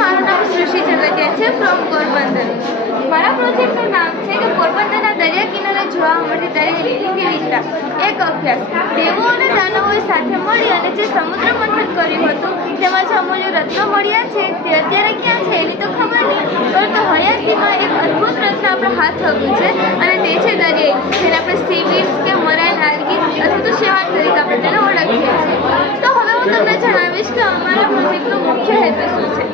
મારું નામ સૃષ્ટિ ચંદ્રકિયા છે ફ્રોમ પોરબંદર. મારા પ્રોજેક્ટનું નામ છે કે પોરબંદરના દરિયા કિનારે જોવા મળતી દરિયાની વિવિધતા. એક અભ્યાસ. દેવો અને દાનવોએ સાથે મળી અને જે સમુદ્ર મંથન કર્યું હતું તેમાં જે અમૂલ્ય રત્નો મળ્યા છે તે અત્યારે ક્યાં છે એની તો ખબર નહીં, પરંતુ હયાતીમાં એક અદ્ભુત રત્ન આપણા હાથ આવ્યું છે અને તે છે દરિયાઈ, જેને આપણે સીવીડ્સ કે મરાઇન આલ્ગી અથવા તો શેવાળ તરીકે આપણે તેને ઓળખીએ છીએ. તો હવે હું તમને જણાવીશ કે અમારા પ્રોજેક્ટનો મુખ્ય હેતુ શું છે.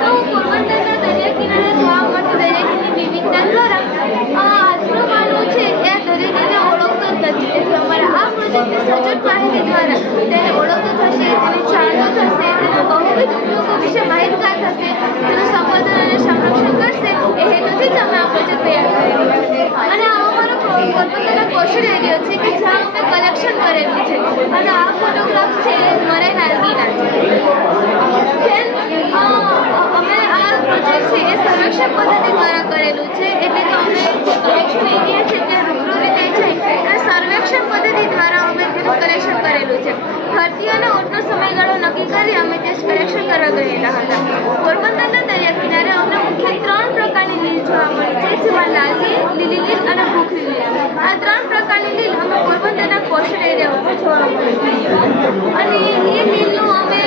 તો પોરબંદરના દરિયા કિનારે જોવા મળતી દરિયાની વિવિધતા દ્વારા આજનું માનવું છે એ આ દરિયાને ઓળખતો જ નથી. તેથી અમારા આ પ્રોજેક્ટની સચોટ માહિતી દ્વારા તેને ઓળખતો થશે, તેને જાણતો થશે, તેના બહુવિધ ઉપયોગો વિશે માહિતગાર થશે, તેનું સંવર્ધન અને સંરક્ષણ કરશે. એ હેતુથી જ અમે આ પ્રોજેક્ટ તૈયાર કરી રહ્યા છીએ. અને આ અમારો પોરબંદરનો કોસ્ટલ એરિયો છે કે જ્યાં અમે કલેક્શન કરેલું છે અને આ ફોટોગ્રાફ છે મરાઇન આલ્ગીના છે. અમે આ પ્રોજેક્ટ છે એ સંરક્ષણ પદ્ધતિ દ્વારા કરેલું છે, એટલે કે અમે કલેક્શન એરિયા છે તે રૂબરૂ રીતે જઈ અને સર્વેક્ષણ પદ્ધતિ દ્વારા અમે તેનું કલેક્શન કરેલું છે. ધરતી અને ઓટનો સમયગાળો નક્કી કરી અમે તે કલેક્શન કરવા ગયેલા હતા. પોરબંદરના દરિયા કિનારે અમને મુખ્ય 3 પ્રકારની લીલ જોવા મળી છે, જેમાં લાલ લીલ, લીલી લીલ અને ભૂખરી લીલ. આ 3 પ્રકારની લીલ અમે પોરબંદરના કોસ્ટલ એરિયા ઉપર જોવા મળી. અને એ લીલનું અમે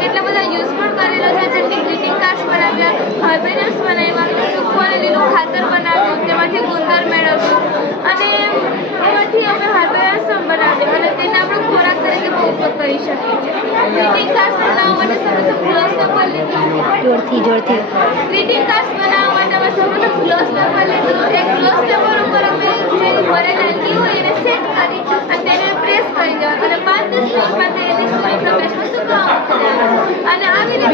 કેટલા બધા યુઝ પણ કરેલો છે, જેમ કે ગ્રીટિંગ કાર્ડ્સ બનાવ્યા, હાર્બેનિયમ્સ બનાવ્યા, સૂકું અને લીલું ખાતર બનાવ્યું, તેમાંથી ગુંદર મેળવ્યું અને એમાંથી અમે હાર્બેનિયમ્સ બનાવ્યા અને તેને આપણે ખોરાક તરીકે પણ ઉપયોગ કરી શકીએ છીએ. ગ્રીટિંગ કાર્ડ્સ બનાવવા માટે સૌપ્રથમ ગ્લોસ પેપર લીધું. ગ્રીટિંગ કાર્ડ્સ બનાવવા માટે અમે સૌપ્રથમ ગ્લોસ પેપર લીધું. તે ગ્લોસ પેપર ઉપર અમે જે મરાઇન આલ્ગી હોય એને સેટ કરી અને તેને પ્રેસ કરી દેવાનું અને 5-10 મિનિટ માટે એની સૂર્યપ્રકાશમાં સુકવવા મૂકી દેવાનું. અને આવી રીતે